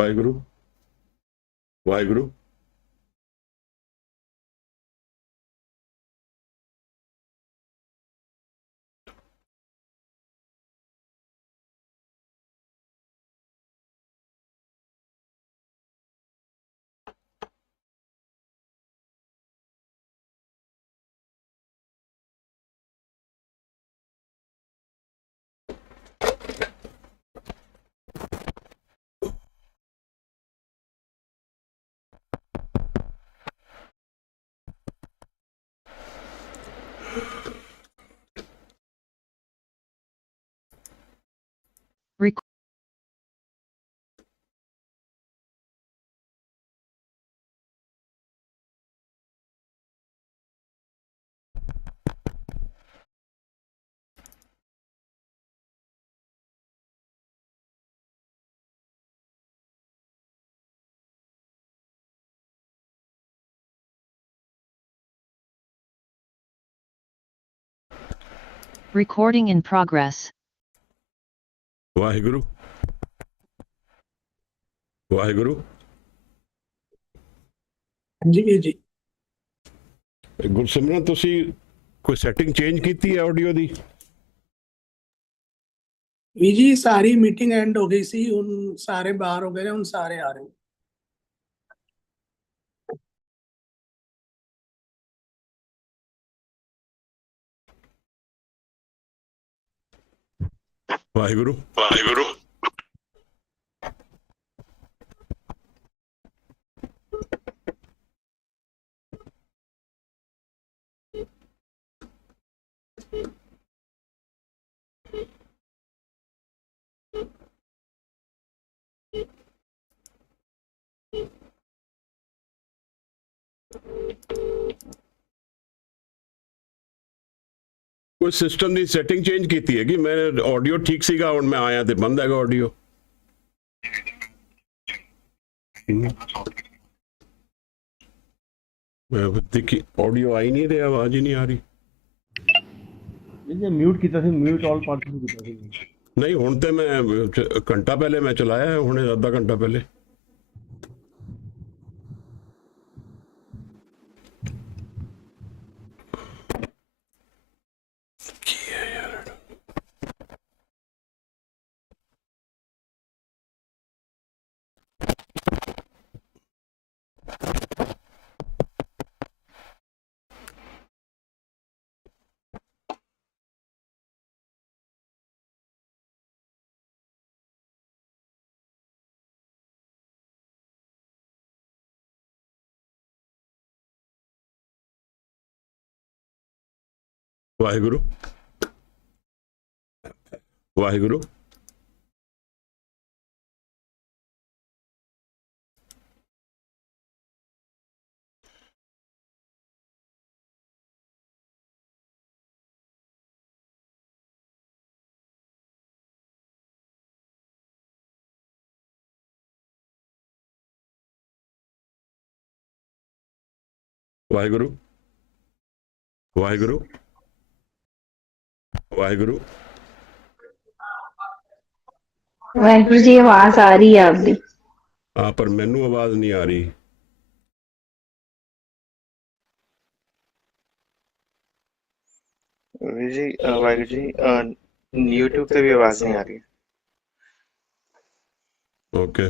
Waheguru Waheguru. Rec- Recording in progress. Waheguru Waheguru. ਹਾਂਜੀ ਵੀਰ ਜੀ। ਗੁਰਸਿਮਰਨ ਤੁਸੀਂ ਕੋਈ ਸੈਟਿੰਗ ਚੇਂਜ ਕੀਤੀ ਹੈ ਆਡੀਓ ਦੀ? ਵੀਰ ਜੀ ਸਾਰੀ ਮੀਟਿੰਗ ਐਂਡ ਹੋ ਗਈ ਸੀ, ਹੁਣ ਸਾਰੇ ਬਾਹਰ ਹੋ ਗਏ ਨੇ, ਹੁਣ ਸਾਰੇ ਆ ਰਹੇ ਨੇ। ਵਾਹਿਗੁਰੂ ਵਾਹਿਗੁਰੂ। ਕੋਈ ਸਿਸਟਮ ਦੀ ਸੈਟਿੰਗ ਚੇਂਜ ਕੀਤੀ ਹੈ ਕਿ ਮੈਂ ਆਡੀਓ ਠੀਕ ਸੀਗਾ, ਹੁਣ ਮੈਂ ਆਇਆ ਤੇ ਬੰਦ ਹੈਗਾ ਆਡੀਓ। ਦੇਖੀ ਆਡੀਓ ਆਈ ਨਹੀਂ ਤੇ ਆਵਾਜ਼ ਹੀ ਨਹੀਂ ਆ ਰਹੀ। म्यूट किया था, म्यूट ऑल पार्टी किया था। नहीं हुण ते मैं घंटा पहले मैं चलाया, हुणे आधा घंटा पहले। वाहिगुरु वाहिगुरु। वाहिगुरु वाहिगुरु वाहिगुरु। वाहिगुरु जी आवाज आ रही है आपकी। हाँ पर मैनू आवाज नहीं आ रही। जी वाहिगुरु जी यूट्यूब पे भी आवाज नहीं आ रही। ओके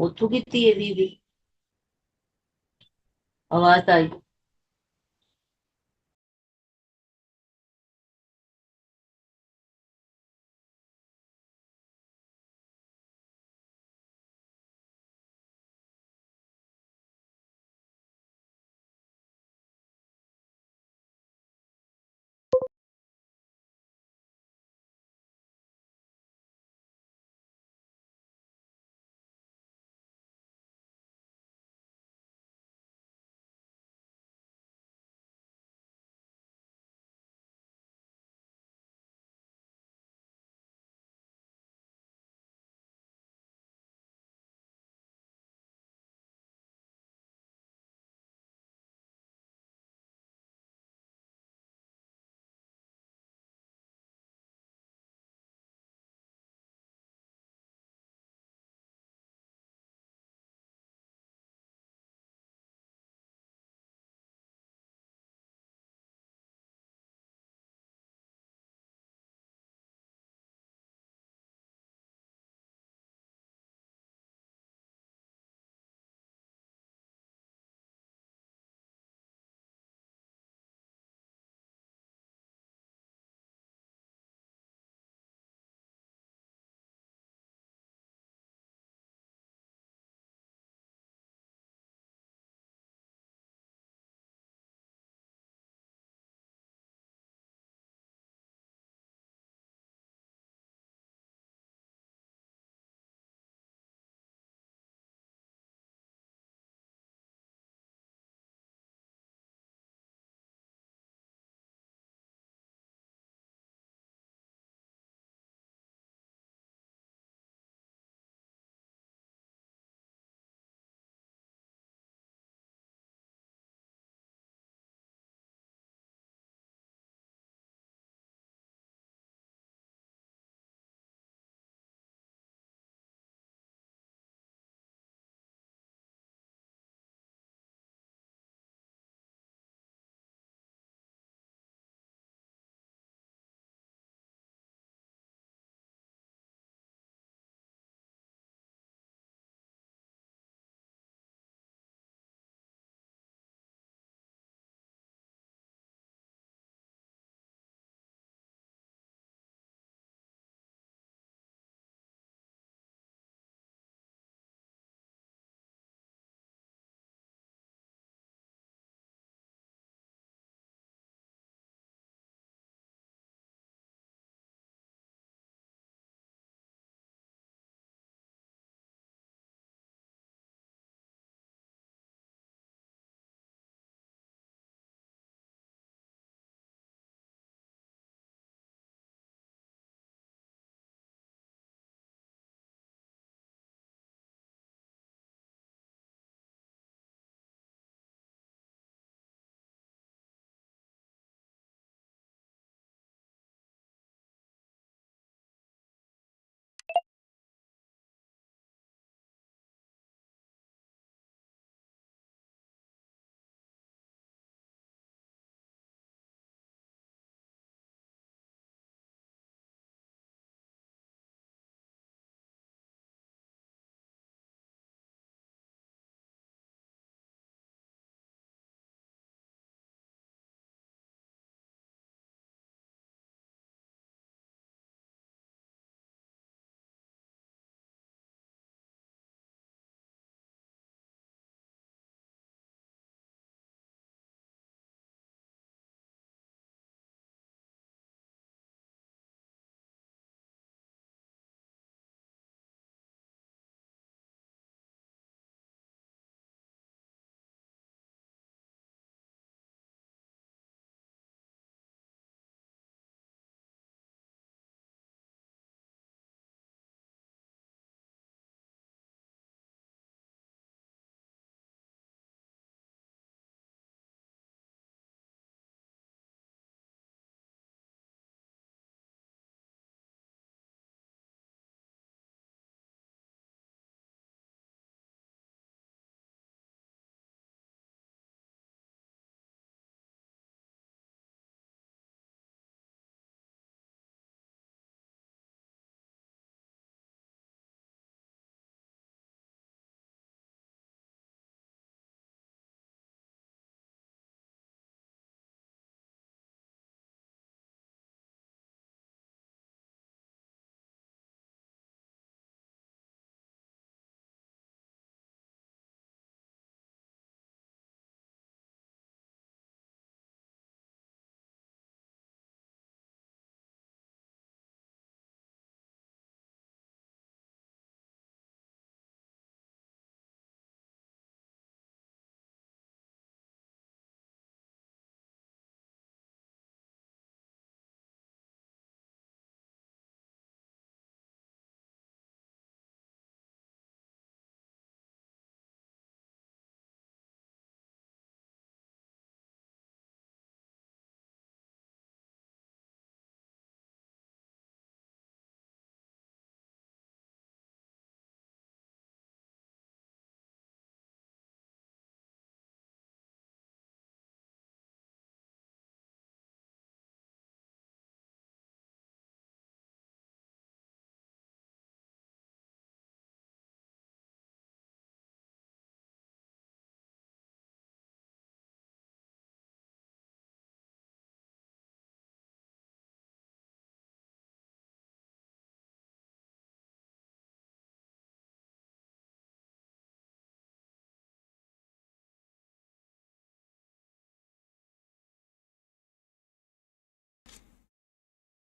ਉੱਥੋਂ ਕੀਤੀ ਹੈ ਦੀਦੀ ਆਵਾਜ਼ ਆਈ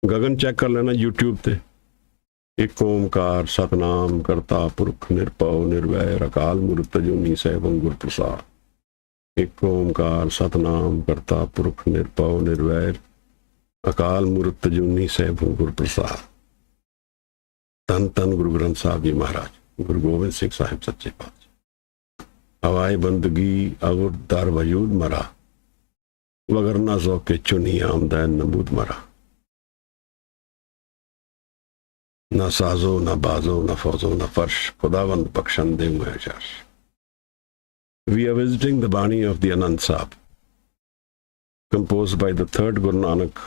गगन चेक कर लेना YouTube ते। एक ओमकार सतनाम करता पुरख निरभव निर्वैर अकाल मूर्त अजूनी सैभं गुर प्रसाद। एक ओमकार सतनाम करता पुरख निरभव निर्वैर अकाल मूर्त अजूनी सैभं गुर प्रसाद। धन धन गुरु ग्रंथ साहब जी महाराज, गुरु गोबिंद सिंह साहिब सच्चे पातशाह। हवाए बंदगी अवुर दर वजूद मरा, वगरना सो के चुनी आमदैन नबूद मरा। ना साजो ना बाजो ना फौजो ना फर्श, खुदावंद बख्शन दे मुझे अर्श। We are visiting the Bani of the Anand Sahib, composed by the third Guru Nanak,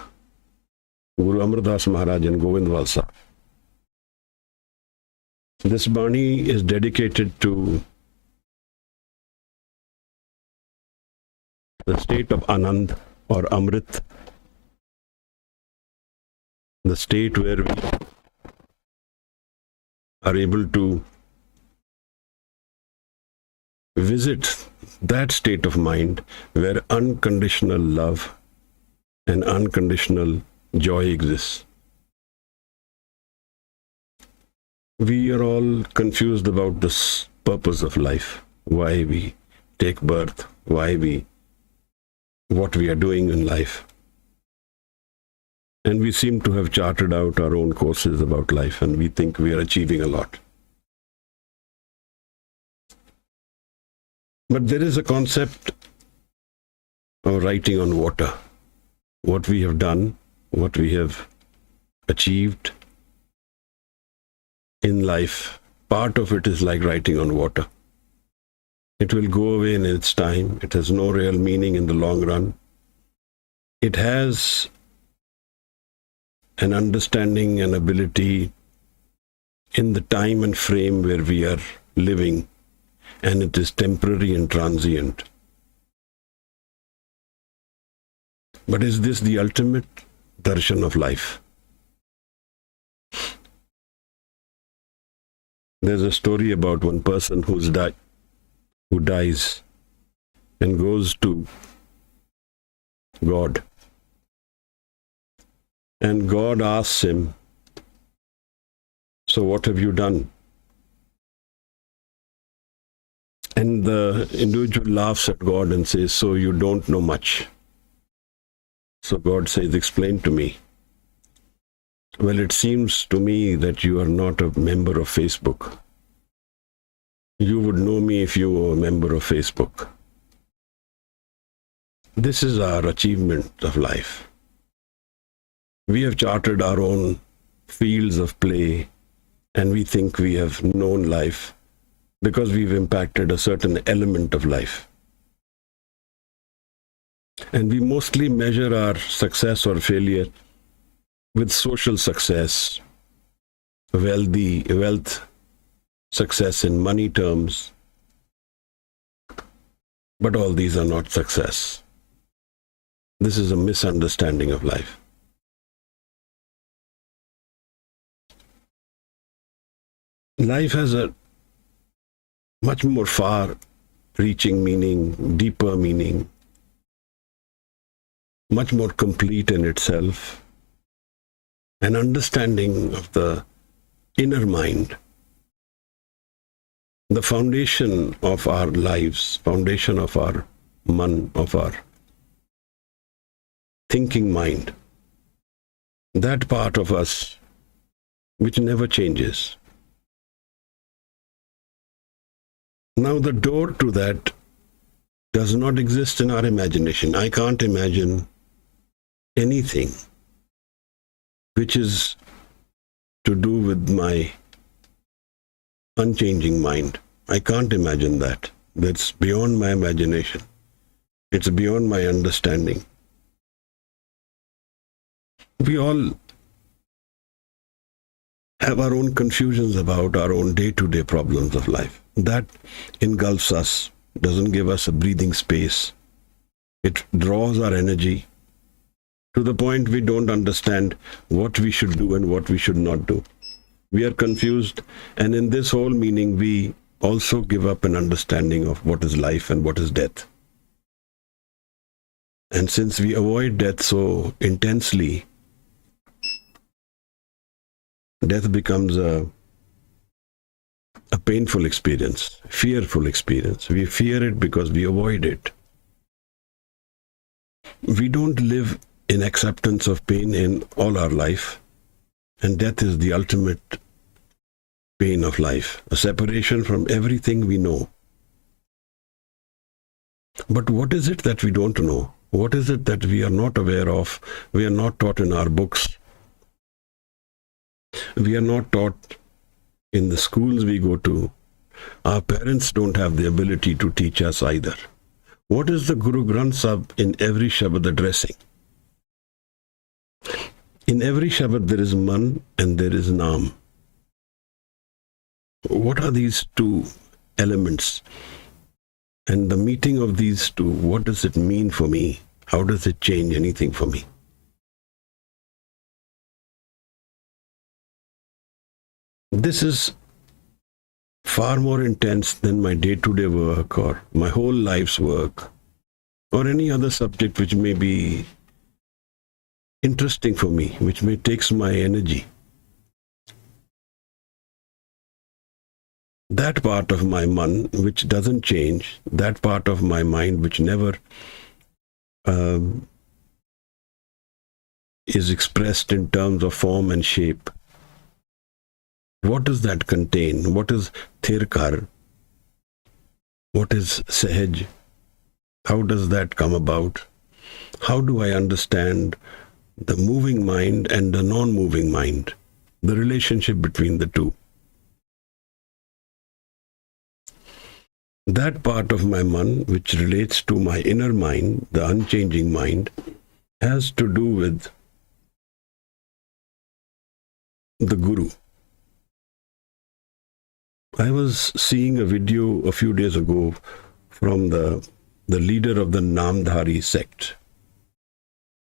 Guru Amardas Maharaj and Govindwal Sahib. This Bani is dedicated to the state of Anand or Amrit, the state where we are able to visit that state of mind where unconditional love and unconditional joy exists. We are all confused about this purpose of life, why we take birth, what we are doing in life. And we seem to have charted out our own courses about life, and we think we are achieving a lot. But there is a concept of writing on water. What we have done, what we have achieved in life, part of it is like writing on water. It will go away in its time. It has no real meaning in the long run. It has an understanding and ability in the time and frame where we are living, and it is temporary and transient. But is this the ultimate darshan of life? There's a story about one person who dies and goes to God. And God asks him, so what have you done? And the individual laughs at God and says, so you don't know much. So God says, explain to me. Well, it seems to me that you are not a member of Facebook. You would know me if you were a member of Facebook. This is our achievement of life. We have charted our own fields of play, and we think we have known life because we've impacted a certain element of life. And we mostly measure our success or failure with social success, wealth, success in money terms. But all these are not success. This is a misunderstanding of life. Life has a much more far-reaching meaning, deeper meaning, much more complete in itself, an understanding of the inner mind, the foundation of our lives, foundation of our man, of our thinking mind, that part of us which never changes. Now the door to that does not exist in our imagination. I can't imagine anything which is to do with my unchanging mind. I can't imagine that. That's beyond my imagination. It's beyond my understanding. We all have our own confusions about our own day-to-day problems of life. That engulfs us, doesn't give us a breathing space. It draws our energy to the point we don't understand what we should do and what we should not do. We are confused, and in this whole meaning, we also give up an understanding of what is life and what is death. And since we avoid death so intensely, Death becomes a painful experience, fearful experience. We fear it because we avoid it. We don't live in acceptance of pain in all our life, and death is the ultimate pain of life, a separation from everything we know. But what is it that we don't know? What is it that we are not aware of? We are not taught in our books. We are not taught in the schools we go to. Our parents don't have the ability to teach us either. What is the Guru Granth Sahib in every Shabad addressing? In every Shabad there is Man and there is Naam. What are these two elements? And the meeting of these two, what does it mean for me? How does it change anything for me? This is far more intense than my day-to-day work or my whole life's work or any other subject which may be interesting for me, which may takes my energy. That part of my man which doesn't change, that part of my mind which never is expressed in terms of form and shape. What does that contain? What is Thirkar? What is Sahaj? How does that come about? How do I understand the moving mind and the non-moving mind, the relationship between the two? That part of my man which relates to my inner mind, the unchanging mind, has to do with the Guru. I was seeing a video a few days ago from the leader of the Namdhari sect.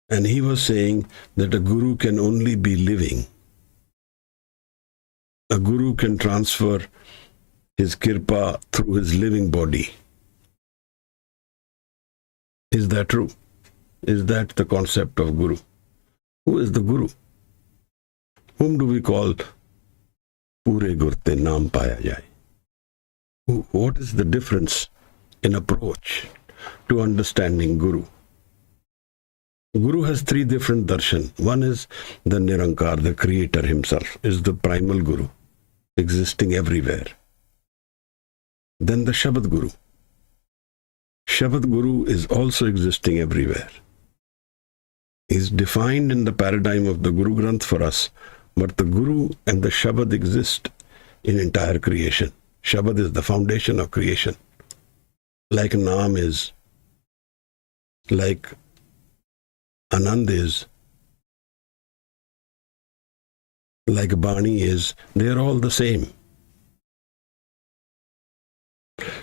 And he was saying that a Guru can only be living. A Guru can transfer his kirpa through his living body. Is that true? Is that the concept of Guru? Who is the Guru? Whom do we call Pure Gurte Naam Paya Jai? What is the difference in approach to understanding Guru? Guru has three different darshan. One is the Nirankar, the creator himself, is the primal Guru, existing everywhere. Then the Shabad Guru. Shabad Guru is also existing everywhere. He is defined in the paradigm of the Guru Granth for us, but the Guru and the Shabad exist in entire creation. Shabad is the foundation of creation. Like Naam is, like Anand is, like Bani is, they are all the same.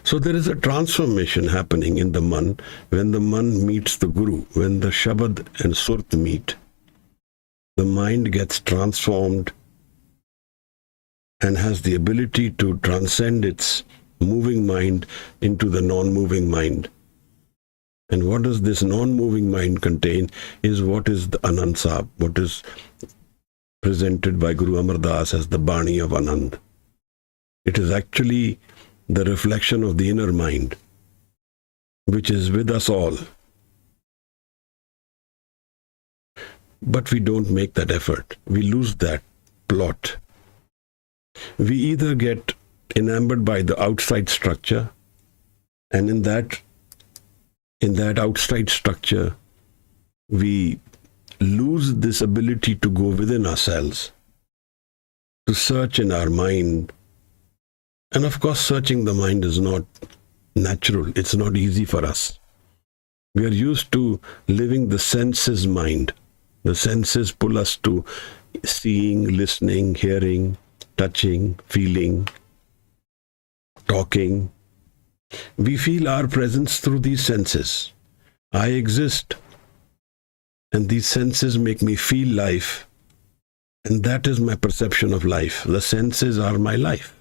So there is a transformation happening in the man when the man meets the Guru, when the Shabad and Surt meet. The mind gets transformed and has the ability to transcend its moving mind into the non-moving mind. And what does this non-moving mind contain is what is the Anand Sahib, what is presented by Guru Amar Das as the Bani of Anand. It is actually the reflection of the inner mind, which is with us all. But we don't make that effort. We lose that plot. We either get enamored by the outside structure, and in that outside structure, we lose this ability to go within ourselves, to search in our mind. And of course, searching the mind is not natural. It's not easy for us. We are used to living the senses mind. The senses pull us to seeing, listening, hearing, touching, feeling, talking. We feel our presence through these senses. I exist, and these senses make me feel life, and that is my perception of life. The senses are my life.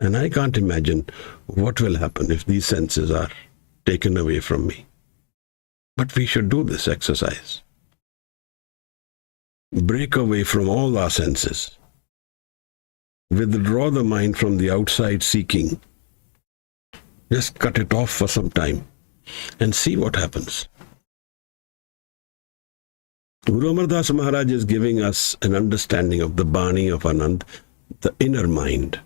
And I can't imagine what will happen if these senses are taken away from me. But we should do this exercise. break away from all our senses, withdraw the mind from the outside seeking, just cut it off for some time and see what happens. Guru Amardas Maharaj is giving us an understanding of the Bani of Anand, the inner mind,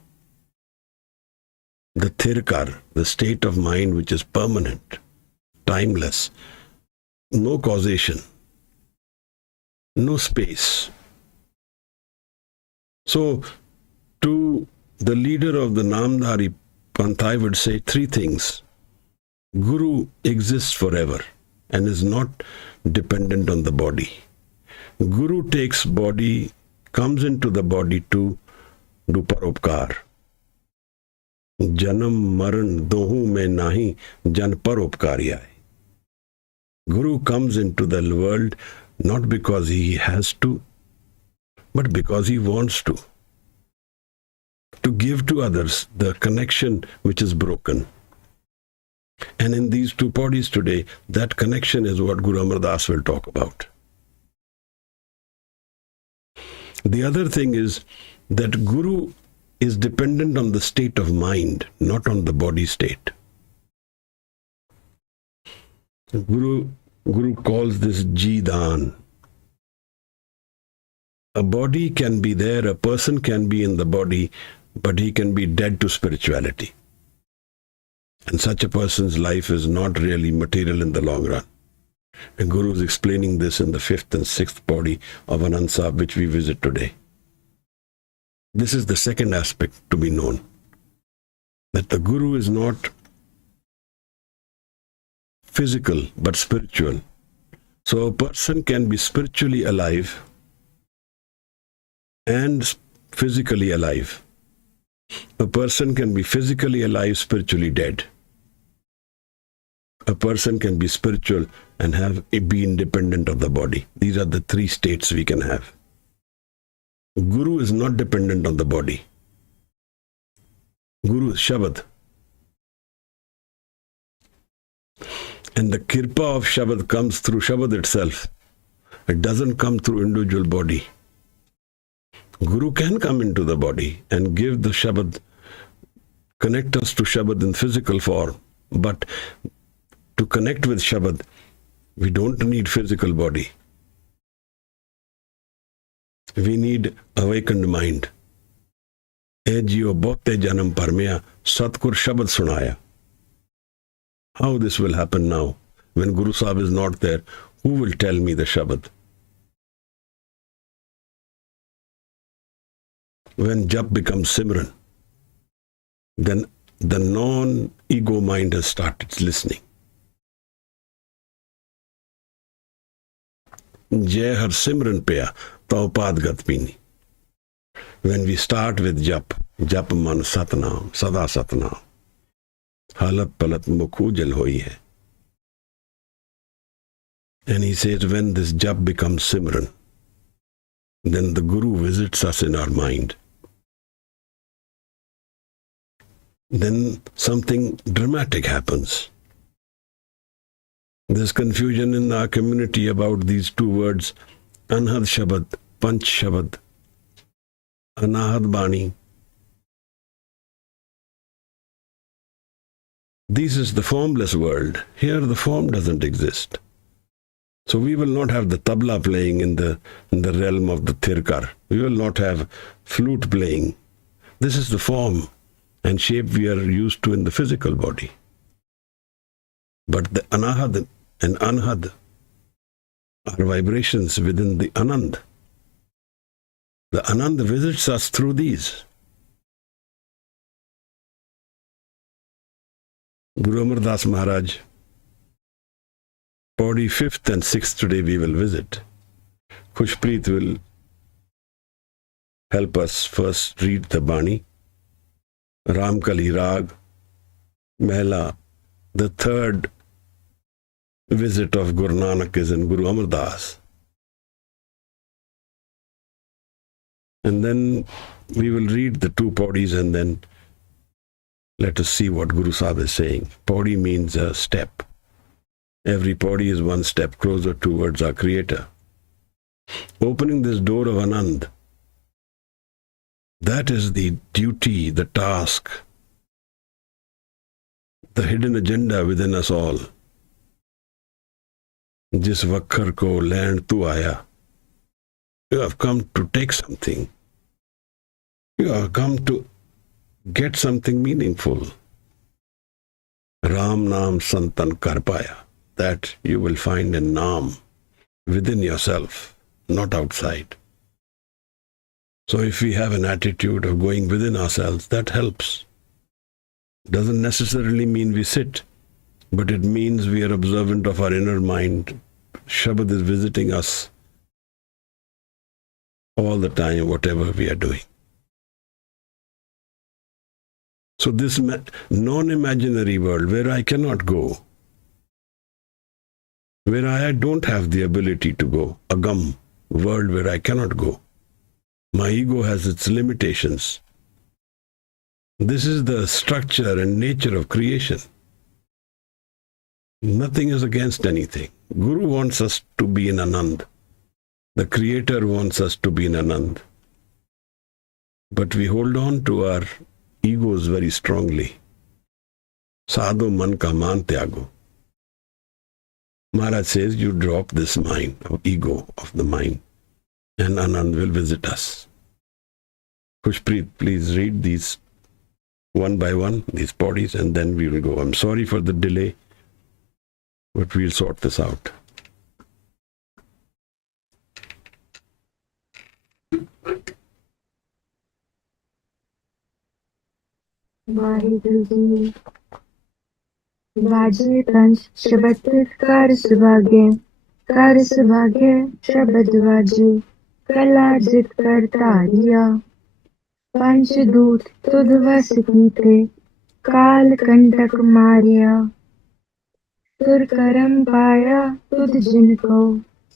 the Thirkar, the state of mind which is permanent, timeless, no causation, no space. So, to the leader of the Namdhari Panth, I would say three things. Guru exists forever and is not dependent on the body. Guru takes body, comes into the body to do paropkar. Janam maran dohu mein nahi jan paropkari aaye. Guru comes into the world not because he has to, but because he wants to give to others the connection which is broken. And in these two bodies today, that connection is what Guru Amardas will talk about. The other thing is that Guru is dependent on the state of mind, not on the body state. Guru calls this Jidan. A body can be there, a person can be in the body, but he can be dead to spirituality. And such a person's life is not really material in the long run. And Guru is explaining this in the 5th and 6th body of Anand Sahib, which we visit today. This is the second aspect to be known, that the Guru is not physical but spiritual. So a person can be spiritually alive and physically alive. A person can be physically alive, spiritually dead. A person can be spiritual and be independent of the body. These are the three states we can have. Guru is not dependent on the body. Guru is Shabad. And the kirpa of Shabad comes through Shabad itself. It doesn't come through individual body. Guru can come into the body and give the Shabad, connect us to Shabad in physical form. But to connect with Shabad, we don't need physical body. We need awakened mind. E jio bote janam parmaya Satgur Shabad sunaya. How this will happen now? When Guru Sahib is not there, who will tell me the Shabad? When Jap becomes Simran, then the non-ego mind has started listening. Jai Har Simran Paya Taupad Gat Pini. When we start with Jap Man Satnam, Sada Satnam, Halat Palat Mukhu Jal Hoi Hai. And he says, when this Jap becomes Simran, then the Guru visits us in our mind. Then something dramatic happens. There's confusion in our community about these two words, Anhad Shabad, Panch Shabad, Anahad Bani. This is the formless world. Here the form doesn't exist. So we will not have the tabla playing in the realm of the Thirkar. We will not have flute playing. This is the form and shape we are used to in the physical body. But the Anahad and Anhad are vibrations within the Anand. The Anand visits us through these. Guru Amardas Maharaj, Pauri 5th and 6th today we will visit. Khushpreet will help us first read the Bani. Ramkali Rag, Mehla. The third visit of Guru Nanak is in Guru Amardas. And then we will read the two Pauris and then let us see what Guru Sahib is saying. Pauri means a step. Every Pauri is one step closer towards our Creator. Opening this door of Anand, that is the duty, the task, the hidden agenda within us all. जिस वक्खर को land तू आया, you have come to take something. You have come to get something meaningful. Ram Naam Santan kar paya. That you will find in Naam within yourself, not outside. So if we have an attitude of going within ourselves, that helps. Doesn't necessarily mean we sit, but it means we are observant of our inner mind. Shabad is visiting us all the time, whatever we are doing. So this non-imaginary world where I cannot go, where I don't have the ability to go, agam world where I cannot go. My ego has its limitations. This is the structure and nature of creation. Nothing is against anything. Guru wants us to be in Anand. The Creator wants us to be in Anand. But we hold on to our egos very strongly. Sadhu man ka man tyago. Maharaj says you drop this mind, of ego of the mind, and Anand will visit us. Khushpreet, please read these one by one, these bodies, and then we will go. I'm sorry for the delay, but we'll sort this out. Waheguru ji ਵਾਜੇ ਪੰਜ ਸ਼ਬਦ ਕਰ ਸੁਭਾਗੇ ਸ਼ਬਦ ਵਾਜੇ ਕਲਾ ਜਿਤ ਕਰ ਧਾਰਿਆ ਪੰਜ ਦੂਤ ਤੁਧ ਵਸ ਕੀਤੇ ਕਾਲ ਕੰਟਕ ਮਾਰਿਆ ਤੁਰ ਕਰਮ ਪਾਇਆ ਤੁਧ ਜਿਨ ਕੋ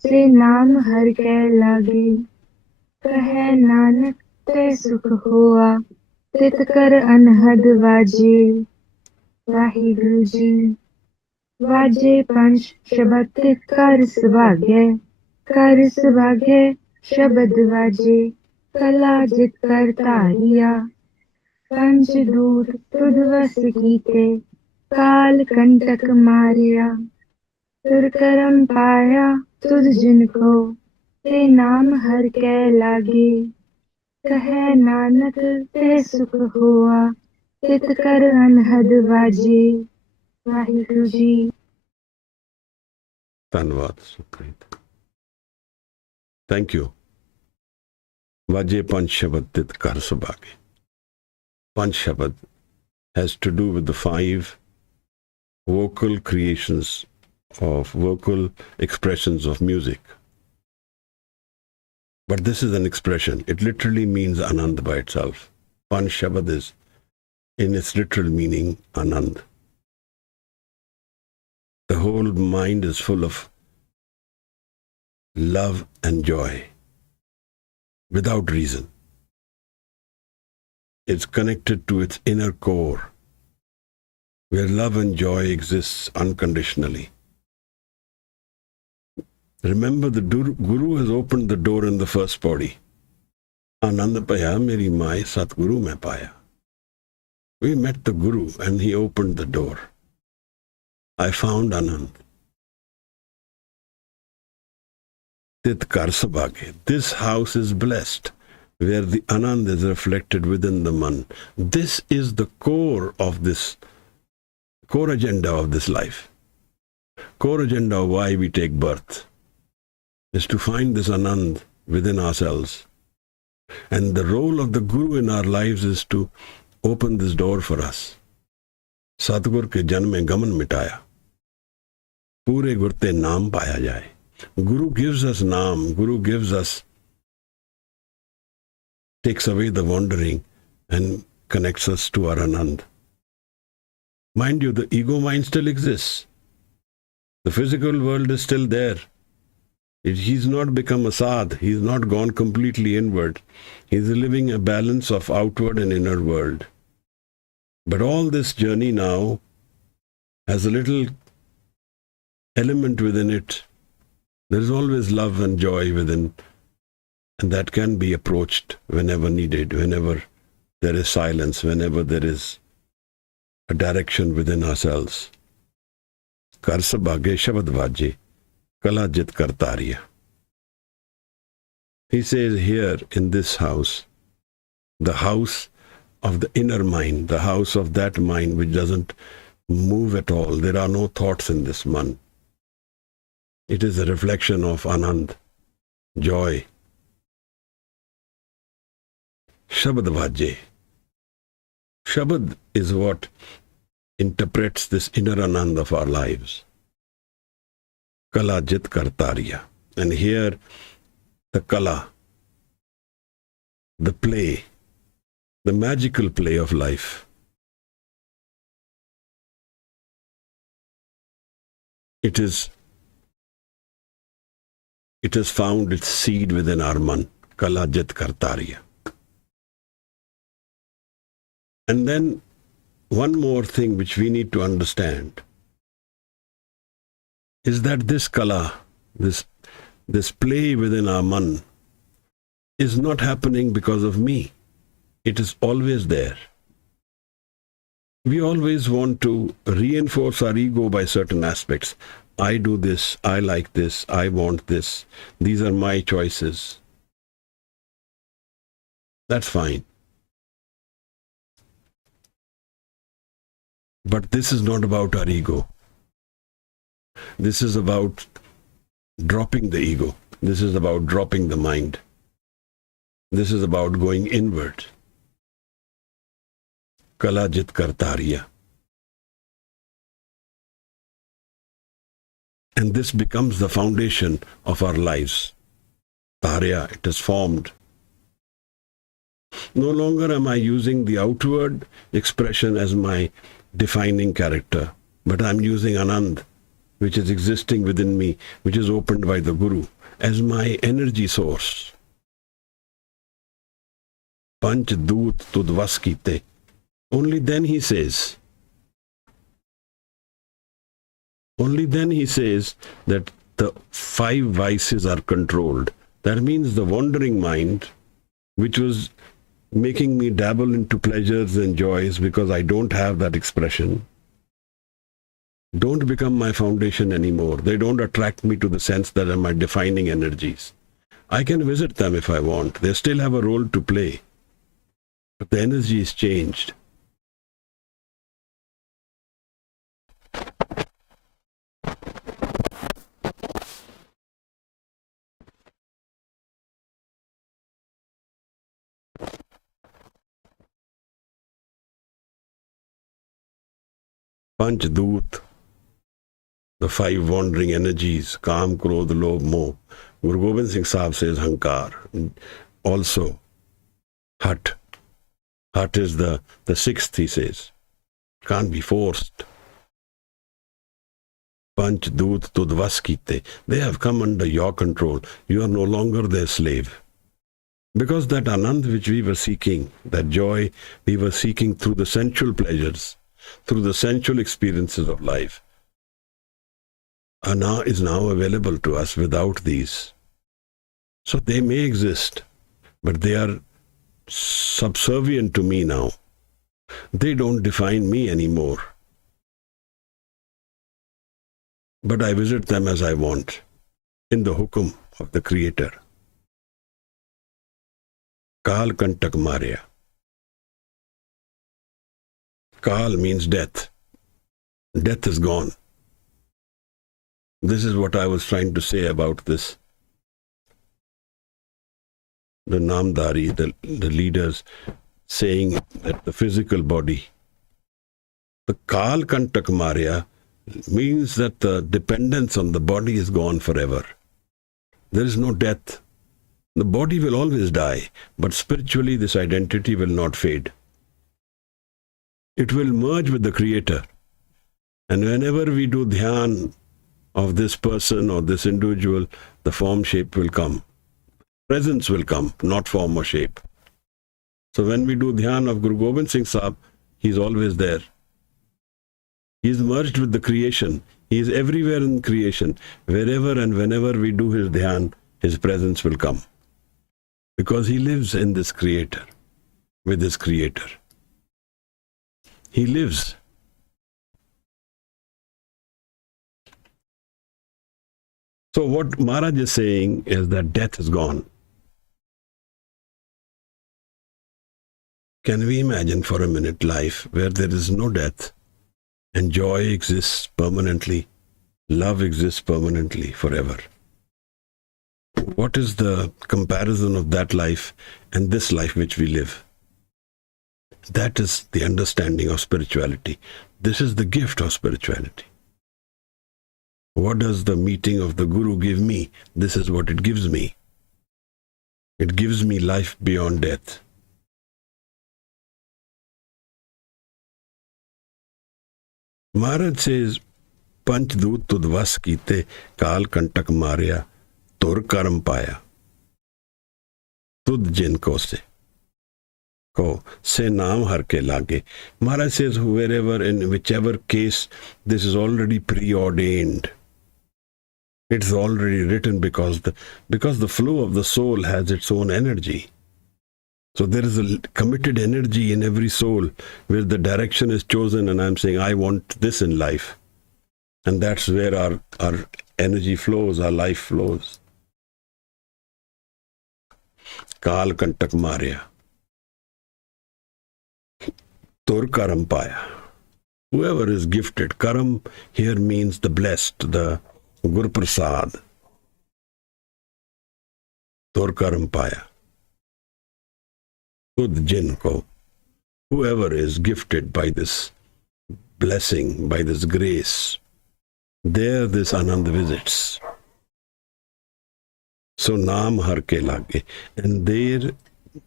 ਸੇ ਨਾਮ ਹਰ ਕੈ ਲਾਗੇ ਕਹੈ ਨਾਨਕ ਤੇ ਸੁਖ ਹੋਆ ਤਿਤ ਕਰ ਅਨਹਦ ਵਾਜੇ ਵਾਹਿਗੁਰੂ ਜੀ ਵਾਜੇ ਪੰਜ ਸ਼ਬਦ ਕਰ ਸੁਭਾਗੇ ਸ਼ਬਦ ਵਾਜੇ ਕਲਾ ਜਿਤ ਕਰ ਧਾਰਿਆ ਪੰਜ ਦੂਤ ਤੁਧ ਵਸ ਕੀਤੇ ਕਾਲ ਕੰਟਕ ਮਾਰਿਆ ਤੁਰ ਕਰਮ ਪਾਇਆ ਤੁਧ ਜਿਨ ਕੋ ਤੇ ਨਾਮ ਹਰ ਕੈ ਲਾਗੇ ਕਹੈ ਨਾਨਕ ਤੇ ਸੁਖ ਹੋਆ ਤਿਤ ਕਰ ਅਨਹਦ ਵਾਜੇ ਵਾਹਿਗੁਰੂ ਜੀ ਧੰਨਵਾਦ Sukhpreet. Thank you. Vaje Panch Shabad Tit Kar Subhage. Panch Shabad has to do with the 5 vocal creations of vocal expressions of music. But this is an expression. It literally means Anand by itself. Panch Shabad is, in its literal meaning, Anand. The whole mind is full of love and joy, without reason. It's connected to its inner core, where love and joy exists unconditionally. Remember, the Guru has opened the door in the first body. Anand paya meri mai Satguru mein paya. We met the Guru and he opened the door. I found Anand. Tit kar sabhage. This house is blessed, where the Anand is reflected within the man. This is the core of this, core agenda of this life. Core agenda of why we take birth is to find this Anand within ourselves. And the role of the Guru in our lives is to open this door for us. Satgur ke janm mein gaman mitaya. Pure gurte naam paya jaye. Guru gives us naam. Guru gives us, takes away the wandering and connects us to our Anand. Mind you, the ego mind still exists. The physical world is still there. He's not become a sadh. He's not gone completely inward. He's living a balance of outward and inner world. But all this journey now has a little element within it There is always love and joy within, and that can be approached whenever needed, whenever there is silence, whenever there is a direction within ourselves. Gur Shabad Vichaar, Kala Jit Kartariya. He says here in this house, the house of the inner mind, the house of that mind which doesn't move at all. There are no thoughts in this man. It is a reflection of Anand, joy. Shabad Vajje. Shabad is what interprets this inner Anand of our lives. Kala Jit Kartariya. And here the Kala, the play, the magical play of life. It has found its seed within our man. Kala Jit Kartariya. And then one more thing which we need to understand is that this kala, this play within our man is not happening because of me. It is always there. We always want to reinforce our ego by certain aspects. I do this, I like this, I want this, these are my choices. That's fine. But this is not about our ego. This is about dropping the ego. This is about dropping the mind. This is about going inward. Kala Jit Kartariya. And this becomes the foundation of our lives. Tarya, it is formed. No longer am I using the outward expression as my defining character, but I'm using Anand, which is existing within me, which is opened by the Guru, as my energy source. Panch Doot Tudvas Kite. Only then he says that the 5 vices are controlled. That means the wandering mind, which was making me dabble into pleasures and joys because I don't have that expression, don't become my foundation anymore. They don't attract me to the sense that are my defining energies. I can visit them if I want. They still have a role to play. But the energy is changed. Panch Doot, the 5 wandering energies, Kaam, Krodh, Lobh, Moh. Guru Gobind Singh Sahib says Hankar. Also, Hat. Hat is the 6th, he says. Can't be forced. Panch Doot Tudvas Kite. They have come under your control. You are no longer their slave. Because that Anand which we were seeking, that joy we were seeking through the sensual pleasures, through the sensual experiences of life, is now available to us without these. So they may exist, but they are subservient to me now. They don't define me anymore. But I visit them as I want, in the hukum of the Creator. Kal Kantak Marya. Kal means death. Death is gone. This is what I was trying to say about this. The Namdari, the leaders, saying that the physical body, the Kal Kantak Marya, means that the dependence on the body is gone forever. There is no death. The body will always die, but spiritually this identity will not fade. It will merge with the Creator. And whenever we do dhyan of this person or this individual, the form shape will come. Presence will come, not form or shape. So when we do dhyan of Guru Gobind Singh Sahib, he is always there. He is merged with the creation. He is everywhere in creation. Wherever and whenever we do his dhyan, his presence will come. Because he lives in this creator, with his creator. He lives. So what Maharaj is saying is that death is gone. Can we imagine for a minute life where there is no death and joy exists permanently, love exists permanently, forever? What is the comparison of that life and this life which we live? That is the understanding of spirituality. This is the gift of spirituality. What does the meeting of the Guru give me? This is what it gives me. It gives me life beyond death. Maharaj says, Panchdoot tudvas kite kaal kantak marya tur karam paya. Tud jin ko se naam har ke lage. Maharaj says, wherever, in whichever case, this is already preordained. It's already written because the flow of the soul has its own energy. So there is a committed energy in every soul where the direction is chosen, and I'm saying, I want this in life. And that's where our energy flows, our life flows. Kaal kantak marya. Tur karam paya. Whoever is gifted, karam here means the blessed, the Gur Prasad. Tur karam paya. Tud jin ko. Whoever is gifted by this blessing, by this grace, there this Anand visits. So naam har ke lage. And there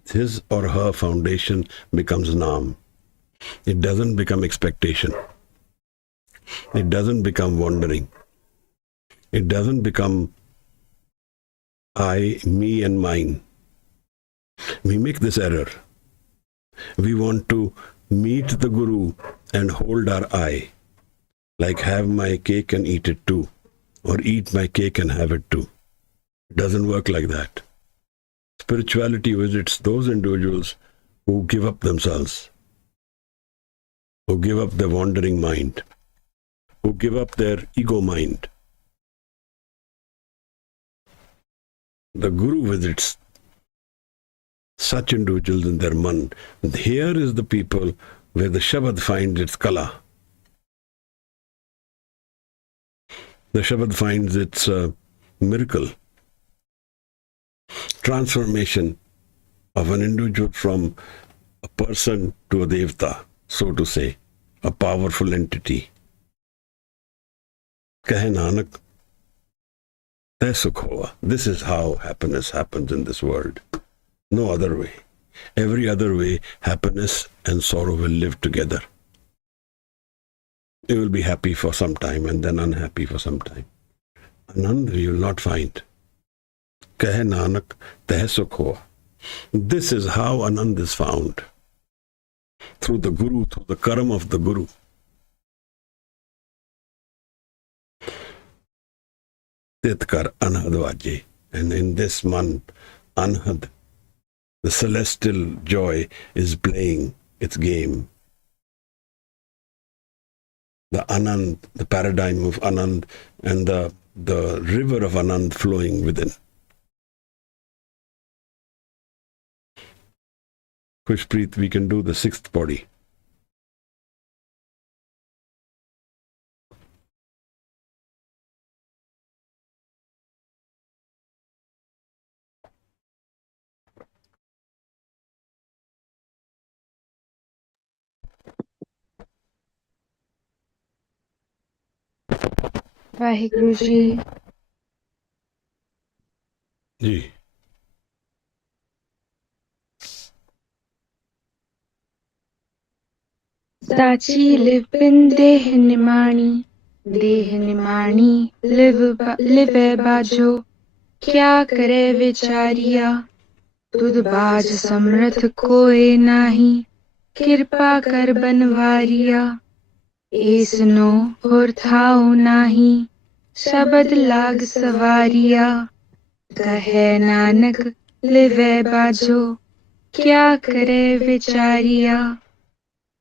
his or her foundation becomes naam. It doesn't become expectation. It doesn't become wandering. It doesn't become I, me and mine. We make this error. We want to meet the Guru and hold our I, like have my cake and eat it too, or eat my cake and have it too. It doesn't work like that. Spirituality visits those individuals who give up themselves, who give up their wandering mind, who give up their ego mind. The Guru visits such individuals in their man. Here is the people where the Shabad finds its kala. The Shabad finds its miracle. Transformation of an individual from a person to a devta, so to say, a powerful entity. Kahe Nanak, teh sukh hua. This is how happiness happens in this world. No other way. Every other way, happiness and sorrow will live together. You will be happy for some time and then unhappy for some time. Anand you will not find. Kahe Nanak, teh sukh hua. This is how Anand is found. Through the Guru, through the karam of the Guru. Titkar anhad vaje. And in this month, anhad, the celestial joy is playing its game. The Anand, the paradigm of Anand, and the river of Anand flowing within. Kushpreet, we can do the sixth body. Waheguru ji जी साची live बिन देह निमाणी लिवे बाजो क्या करे विचारिया तुद बाज समर्थ कोई नाही कृपा कर बनवारिया एसनो और थाओ नाही, शबद लाग सवारिया। कहे नानक लिवे बाजो, क्या करे विचारिया।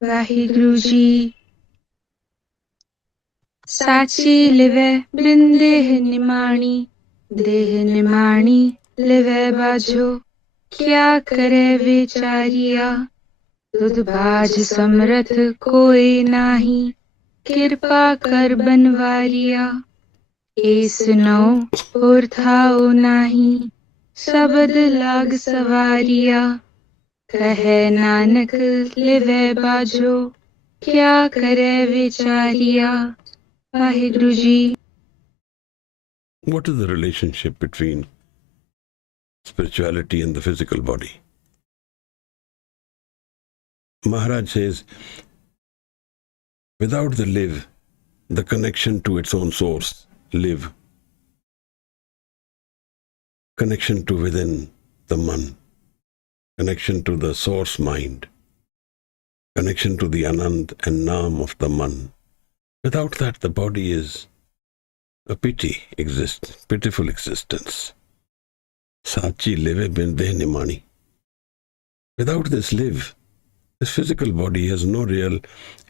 वाहिगुरु जी। साची लिवे बिन देह निमाणी, देह निमाणी लिवे बाजो, क्या करे विचारिया। तुध बाज समरथ कोई नाही, कृपा कर बनवारिया। एसनो और थाओ नाही, शबद लाग सवारिया। कहे नानक लिवे बाजो, क्या करे विचारिया। Waheguru ji. What is the relationship between spirituality and the physical body? Maharaj says, without the live, the connection to its own source, live, connection to within the man, connection to the source mind, connection to the Anand and Nam of the man. Without that, the body is a pitiful existence. Sachi live bin deh nimani. Without this live, this physical body has no real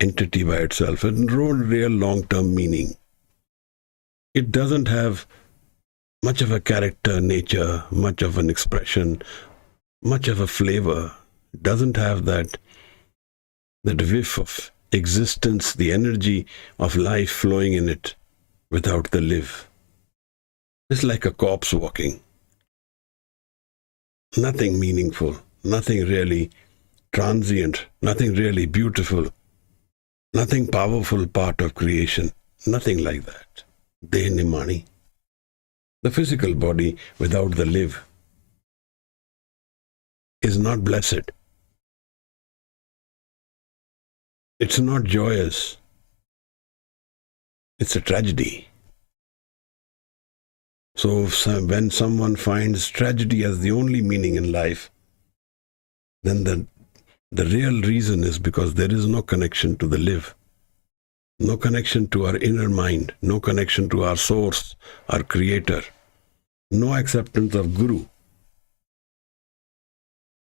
entity by itself and no real long-term meaning. It doesn't have much of a character, nature, much of an expression, much of a flavor. It doesn't have that whiff of existence, the energy of life flowing in it without the live. It's like a corpse walking. Nothing meaningful, nothing really transient, nothing really beautiful, nothing powerful part of creation, nothing like that. Deh nimani. The physical body without the live is not blessed. It's not joyous. It's a tragedy. So when someone finds tragedy as the only meaning in life, then the real reason is because there is no connection to the live, no connection to our inner mind, no connection to our source, our creator, no acceptance of Guru.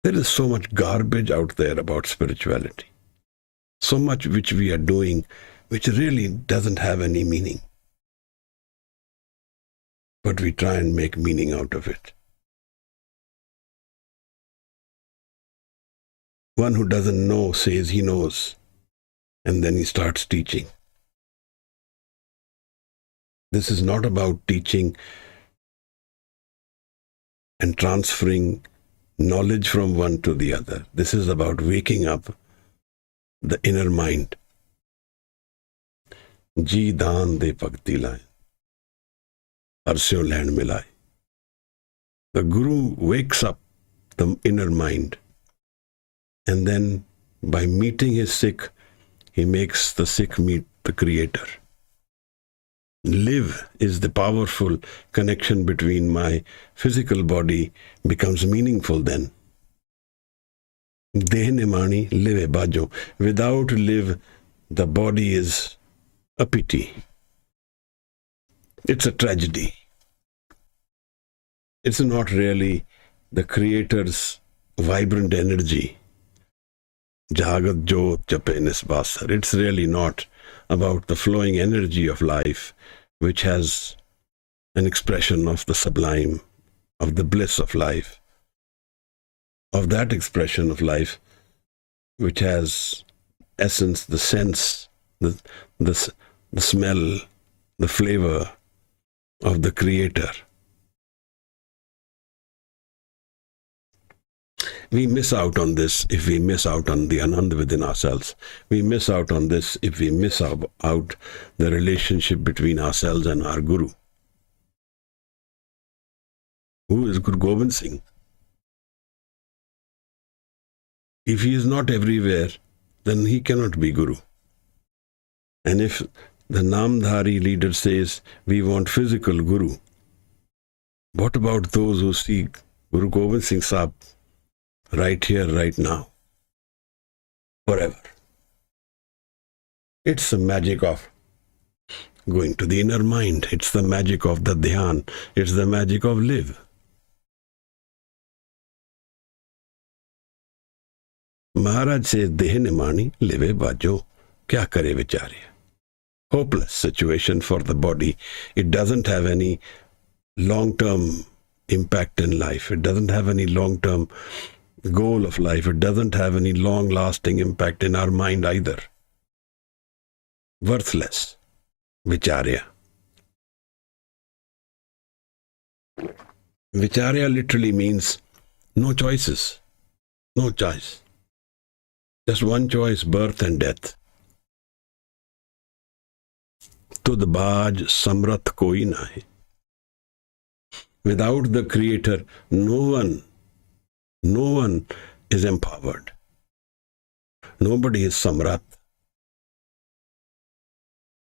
There is so much garbage out there about spirituality, so much which we are doing which really doesn't have any meaning. But we try and make meaning out of it. One who doesn't know says he knows, and then he starts teaching. This is not about teaching and transferring knowledge from one to the other. This is about waking up the inner mind. Ji daan de bhakti lai, arsyon land milai. The Guru wakes up the inner mind, and then by meeting his Sikh, he makes the Sikh meet the Creator. Live is the powerful connection between my physical body becomes meaningful then. Deh nimani live bajo. Without live, the body is a pity. It's a tragedy. It's not really the Creator's vibrant energy. Jagat Jot Jape Nisbasar. It's really not about the flowing energy of life, which has an expression of the sublime, of the bliss of life, of that expression of life which has essence, the sense, the smell, the flavor of the Creator. We miss out on this if we miss out on the Anand within ourselves. We miss out on this if we miss out the relationship between ourselves and our Guru. Who is Guru Gobind Singh? If he is not everywhere, then he cannot be Guru. And if the Namdhari leader says, we want physical Guru, what about those who seek Guru Gobind Singh Sahib right here, right now, forever? It's the magic of going to the inner mind. It's the magic of the dhyan. It's the magic of live. Maharaj says, Dehe nimani, live bajo, kya kare vichare. Hopeless situation for the body. It doesn't have any long-term impact in life. It doesn't have any long-term goal of life. It doesn't have any long-lasting impact in our mind either. Worthless. Vicharya. Vicharya literally means no choices. No choice. Just one choice, birth and death. Tud baaj samrat koi nahi. Without the Creator, no one is empowered. Nobody is samrat.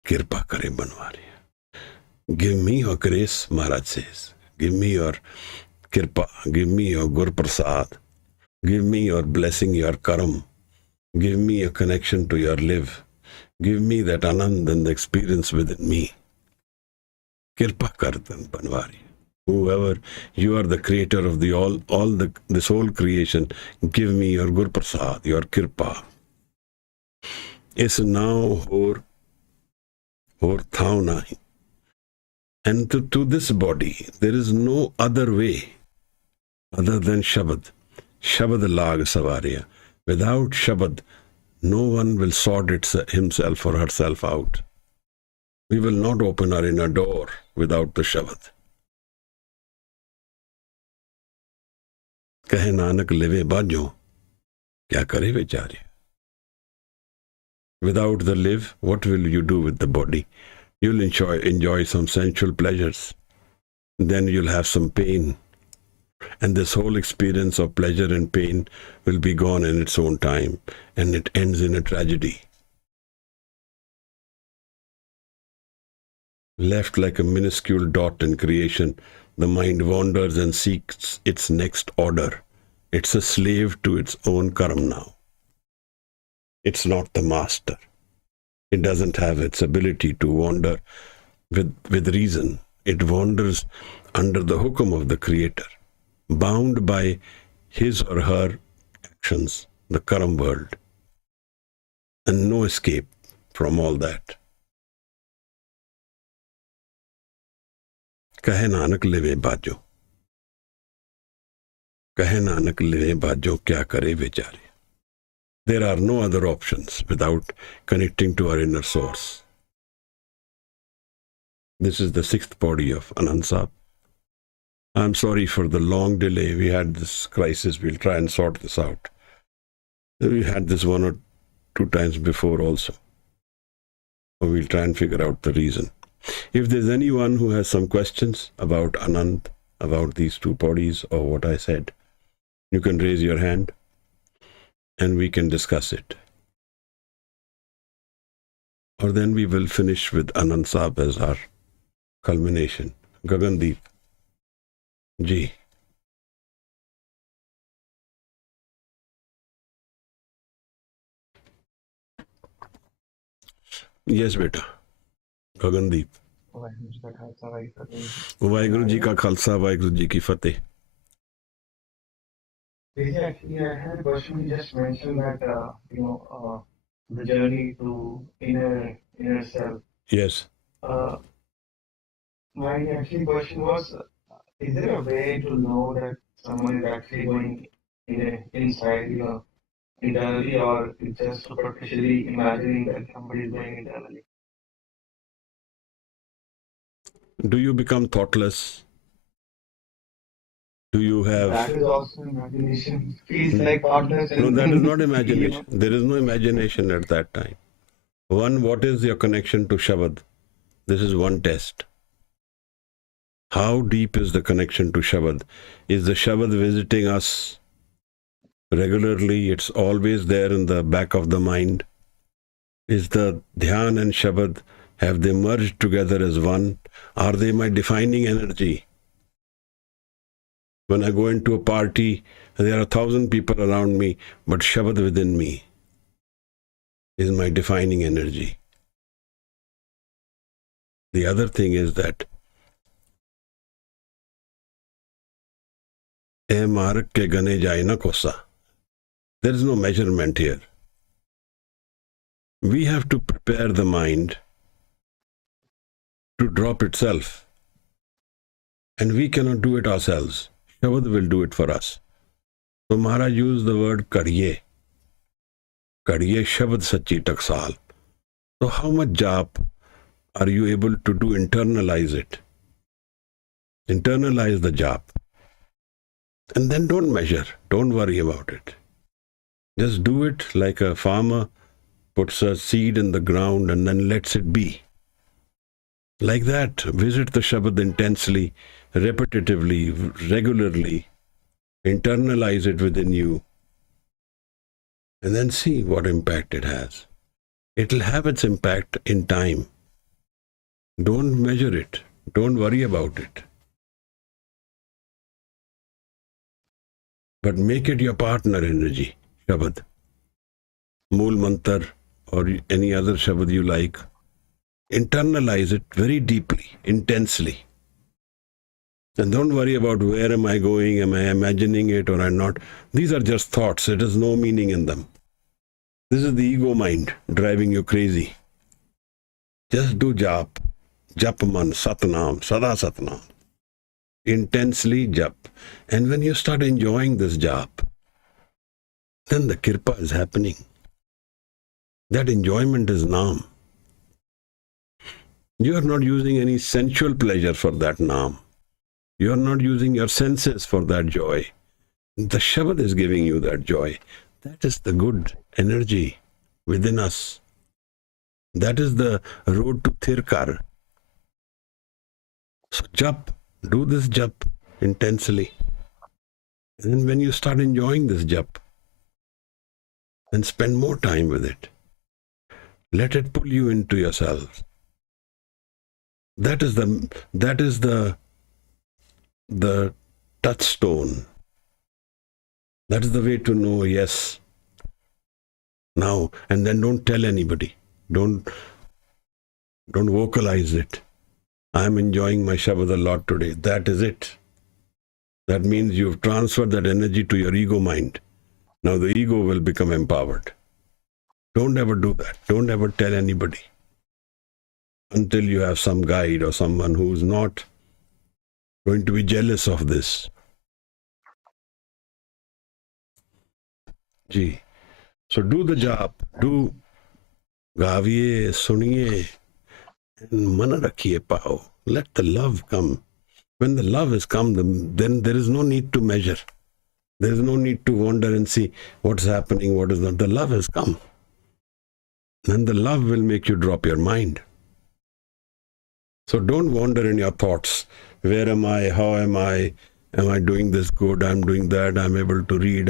Kirpa kare banwari. Give me your grace, Maharaj says. Give me your kirpa. Give me your Gur Prasad. Give me your blessing, your karam. Give me a connection to your live. Give me that Anand and the experience within me. Kirpa kartan banwari. Whoever, you are the creator of this whole creation. Give me your Gur Prasad, your kirpa. Is now or thau nahi. And to this body, there is no other way other than Shabad. Shabad lag savarya. Without Shabad, no one will sort himself or herself out. We will not open our inner door without the Shabad. Kahe Nanak live bajo, kya kare vichare. Without the live, what will you do with the body? You'll enjoy some sensual pleasures. Then you'll have some pain. And this whole experience of pleasure and pain will be gone in its own time. And it ends in a tragedy. Left like a minuscule dot in creation, the mind wanders and seeks its next order. It's a slave to its own karam now. It's not the master. It doesn't have its ability to wander with reason. It wanders under the hukum of the Creator, bound by his or her actions, the karam world, and no escape from all that. Kahe Nanak live bajo. Kahe Nanak live bajo, kya kare vichare. There are no other options without connecting to our inner source. This is the 6th body of Anand Sahib. I'm sorry for the long delay. We had this crisis. We'll try and sort this out. We had this 1 or 2 times before also. So we'll try and figure out the reason. If there's anyone who has some questions about Anand, about these 2 bodies or what I said, you can raise your hand and we can discuss it. Or then we will finish with Anand Sahib as our culmination. Gagandeep. Ji. Yes, beta. Gagandeep. Vaheguru Ji ka Khalsa, Vaheguru Ji ki Fateh. Actually, I had a question. You just mentioned that the journey to inner self. Yes. My actually question was, is there a way to know that someone is actually going inside, internally, or it's just superficially imagining that somebody is going internally? Do you become thoughtless? Do you have... That is also imagination. Feels like thoughtless. No, that is not imagination. There is no imagination at that time. One, what is your connection to Shabad? This is one test. How deep is the connection to Shabad? Is the Shabad visiting us regularly? It's always there in the back of the mind. Is the Dhyan and Shabad, have they merged together as one? Are they my defining energy? When I go into a party, there are 1,000 people around me, but Shabad within me is my defining energy. The other thing is that there is no measurement here. We have to prepare the mind to drop itself. And we cannot do it ourselves. Shabad will do it for us. So Maharaj used the word Kadiye. Kadiye Shabad Sachi Taksal. So how much jap are you able to do? Internalize it. Internalize the jap. And then don't measure. Don't worry about it. Just do it like a farmer puts a seed in the ground and then lets it be. Like that, visit the Shabad intensely, repetitively, regularly. Internalize it within you. And then see what impact it has. It will have its impact in time. Don't measure it. Don't worry about it. But make it your partner energy, Shabad. Mool Mantar or any other Shabad you like. Internalize it very deeply, intensely. And don't worry about where am I going, am I imagining it or I'm not. These are just thoughts. It has no meaning in them. This is the ego mind driving you crazy. Just do jap. Japman, Satnam, Sada Satnam. Intensely jap. And when you start enjoying this jap, then the kirpa is happening. That enjoyment is naam. You are not using any sensual pleasure for that naam. You are not using your senses for that joy. The Shabad is giving you that joy. That is the good energy within us. That is the road to Thirkar. So jap, do this jap intensely. And when you start enjoying this jap, then spend more time with it. Let it pull you into yourself. That is the touchstone. That is the way to know, yes. Now, and then don't tell anybody. Don't vocalize it. I'm enjoying my Shabad a lot today. That is it. That means you've transferred that energy to your ego mind. Now the ego will become empowered. Don't ever do that. Don't ever tell anybody. Until you have some guide or someone who's not going to be jealous of this. Gee. So do the job. Do gaviye, suniye, and mana rakhiye pao. Let the love come. When the love has come, then there is no need to measure. There is no need to wonder and see what's happening, what is not. The love has come. And the love will make you drop your mind. So don't wander in your thoughts. Where am I? How am I? Am I doing this good? I'm doing that. I'm able to read.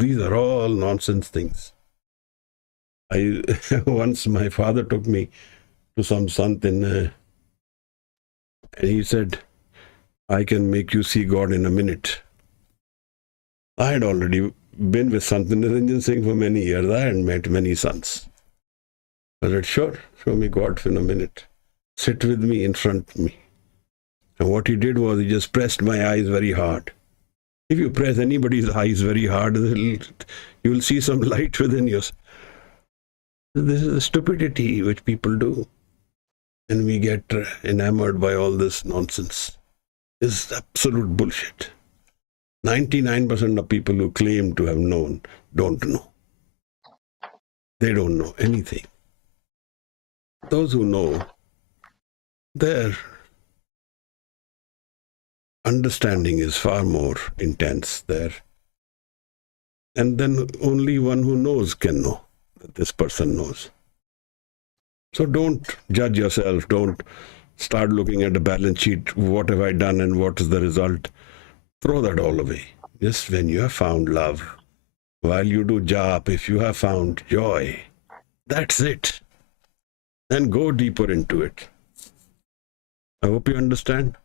These are all nonsense things. Once my father took me to some sant and he said, I can make you see God in a minute. I had already been with Sant Niranjan Singh for many years. I had met many sants. I said, sure, show me God in a minute. Sit with me in front of me. And what he did was he just pressed my eyes very hard. If you press anybody's eyes very hard, you will see some light within you. This is the stupidity which people do. And we get enamored by all this nonsense. This is absolute bullshit. 99% of people who claim to have known don't know. They don't know anything. Those who know, their understanding is far more intense there. And then only one who knows can know that this person knows. So don't judge yourself. Don't start looking at the balance sheet. What have I done and what is the result? Throw that all away. Just when you have found love, while you do jap, if you have found joy, that's it. Then go deeper into it. I hope you understand.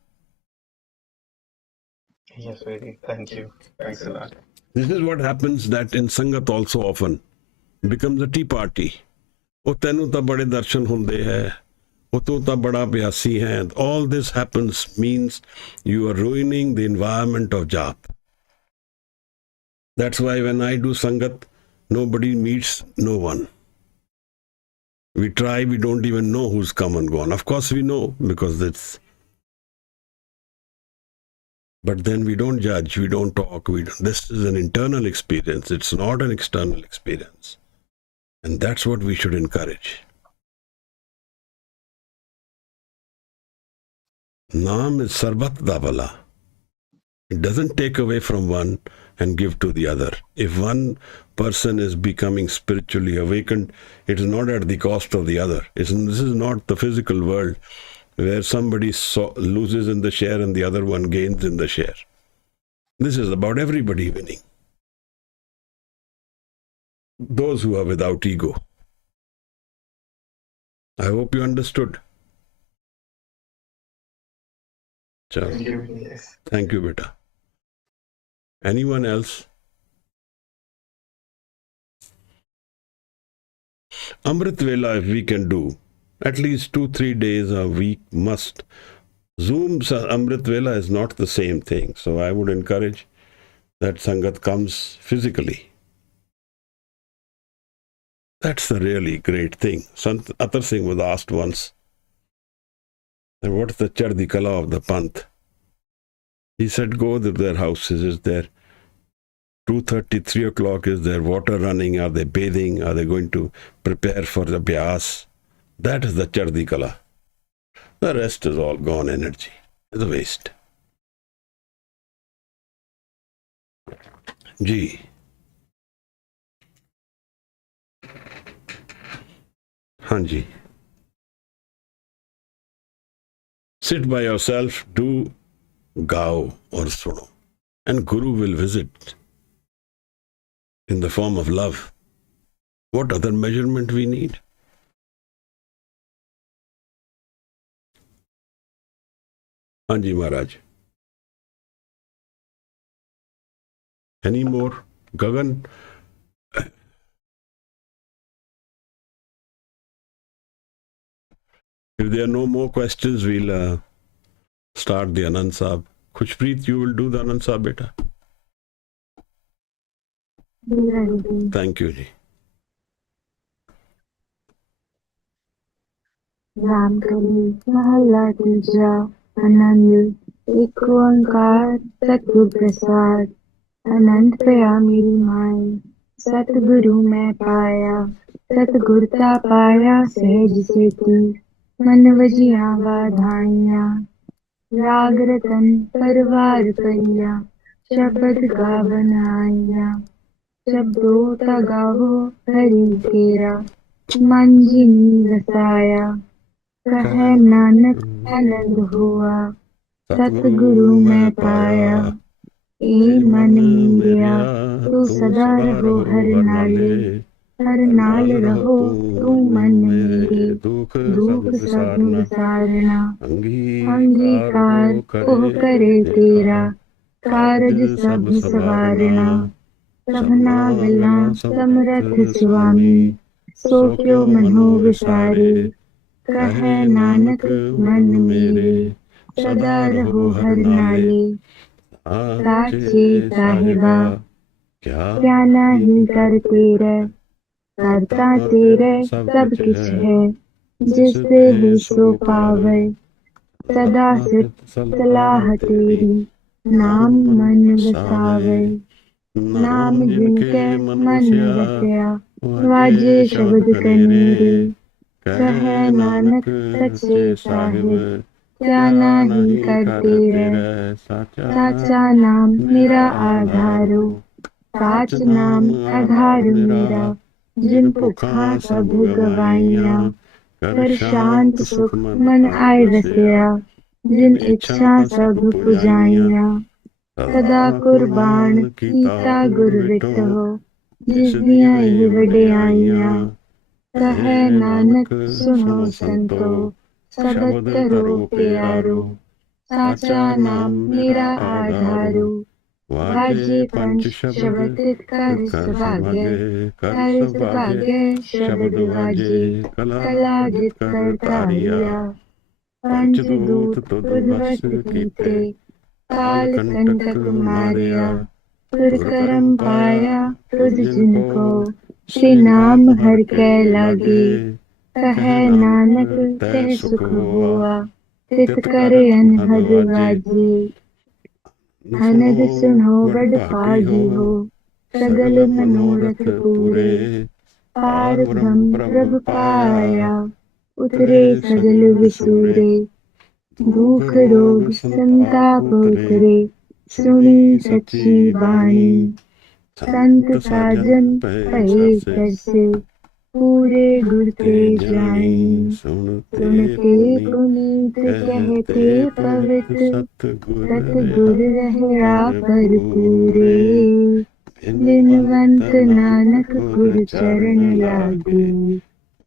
Yes, very. Thank you. Thanks a lot. This is what happens that in Sangat also often becomes a tea party. ਉਹ ਤੈਨੂੰ ਤਾਂ ਬੜੇ ਦਰਸ਼ਨ ਹੁੰਦੇ ਹੈ, वो तो बड़ा प्यासी है. All this happens means you are ruining the environment of Jat. That's why when I do Sangat, nobody meets no one. We try, we don't even know who's come and gone. Of course we know, because it's... But then we don't judge, we don't talk. This is an internal experience. It's not an external experience. And that's what we should encourage. Naam is Sarbat Dabala. It doesn't take away from one and give to the other. If one person is becoming spiritually awakened, it is not at the cost of the other. This is not the physical world where somebody loses in the share and the other one gains in the share. This is about everybody winning. Those who are without ego. I hope you understood. Chalo. Thank you. Yes. Thank you, beta. Anyone else? Amrit Vela, if we can do, at least 2-3 days a week must. Zoom's Amrit Vela is not the same thing. So I would encourage that Sangat comes physically. That's the really great thing. Sant Atar Singh was asked once, what's the Chardi Kala of the Panth? He said, go to their houses. Is there 2:30, 3 o'clock? Is there water running? Are they bathing? Are they going to prepare for the Bhyas? That is the Chardi Kala. The rest is all gone energy. It's a waste. Ji. Hanji. Sit by yourself, do gao or suno, and Guru will visit in the form of love. What other measurement we need? Hanji Maharaj. Any more? Gagan? If there are no more questions, we'll start the Anand Sahib. Khushpreet, you will do the Anand Sahib, beta. Thank you, ji. Ram कली महला तीजा आनंद एक ओंकार सतगुरु प्रसाद अनंत पया मेरी माए सतगुरु मैं पाया सतगुरता पाया सहज से तू मन वजिया वाधाइया राग रतन परवार परिया शब्द गावन आइया शब्दों ता गावो हरि तेरा मन जिनी वसाया कहे नानक आनंद हुआ सतगुरु मैं पाया ए मन मेरा तू सदा रहो हर नाल रहो तू मन मेरे दुख सब विसारना अंगीकार ओ करे तेरा कारज सब सवारना सबना गला समरथ स्वामी सो क्यों मनो विसारे कहे नानक मन मेरे सदा रहो हर नाले साचे साहिबा क्या नहीं कर तेरे करता तेरे सब कुछ है जिससे ही सो पावे सदा सिर्फ सलाह तेरी नाम मन वसावे नाम जिनके मन रखया वाजे शब्द कनीरे कहे नानक सच्चे साहिब क्या नहीं करते रह साचा नाम मेरा आधारो साच नाम आधार मेरा जिन भुखा सब गवाइया कर शांत सुख मन आए रसिया जिन इच्छा सब पुजाइया सदा कुर्बान कीता गुर विटो जिस दिया ये वडियाइया कहे नानक सुनो संतो शब्द करो प्यारो साचा नाम मेरा आधारो वाजे पंच शब्द कर सभागे, कर सभागे शब्द वाजे, कला जित कर तारिया। पंचदूत तुद वश कीते, काल कंटक मारिया। तुर करम पाया तुझ जिनको, ते नाम हर कै लागे। कहे नानक तह सुख हुआ, तित करे अनहद वाजे। अनद सुनो बड़ भागी हो, सगल मनोरथ पूरे। पार ब्रह्म प्रभ पाया, उतरे सगल विसूरे। दुख रोग संताप उतरे, सुनी सच्ची वाणी। संत साजन भये तरसे, पूरे गुर ते जानी। सुनते पुनीत कहते पवित्र, सतगुर रहया पर पूरे। बिनवंत नानक गुर चरण लागे,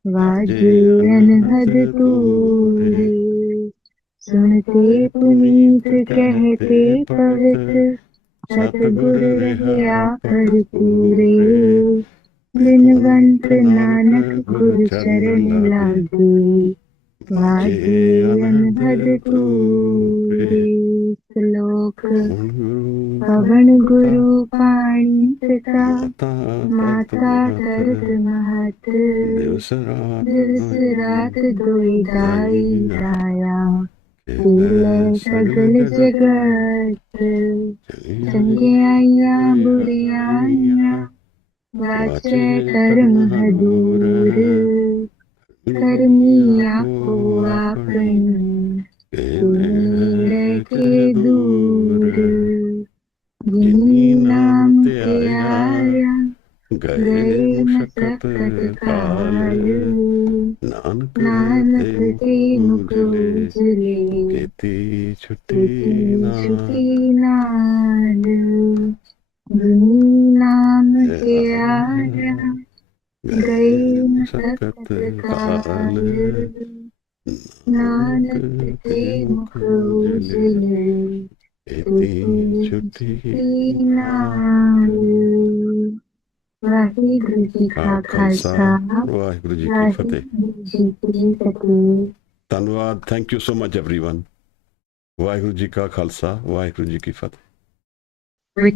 वाजे अनहद तूरे। सुनते पुनीत कहते पवित्र, सतगुर रहया पर पूरे। बिनवंत नानक गुर चरण लागे, वाजे अनहद तूरे। श्लोक। पवन गुरु पाणी पिता, माता तरत महत। दिवस रात दुई दाई दाया, खेले सगल जगत। चंगियाइया बुरियाइया, वाचे कर्म हदूर। कर्मिया को आपनी, नेड़े के दूर। जिन्हीं नाम ते आया, गए मसकत काल। नानक ते मुख उजले, केती छुटी नाल। जिन्हीं नाम ते आया, गए मसकत काल। नानक ते मुख उजले, केती छुटी नाल। वाहिगुरु जी का खालसा, वाहिगुरु जी की फतेह। वाहिगुरु जी की फतेह। धन्यवाद। Thank you so much everyone. Waheguru ji का खालसा, वाहिगुरु जी की फतेह।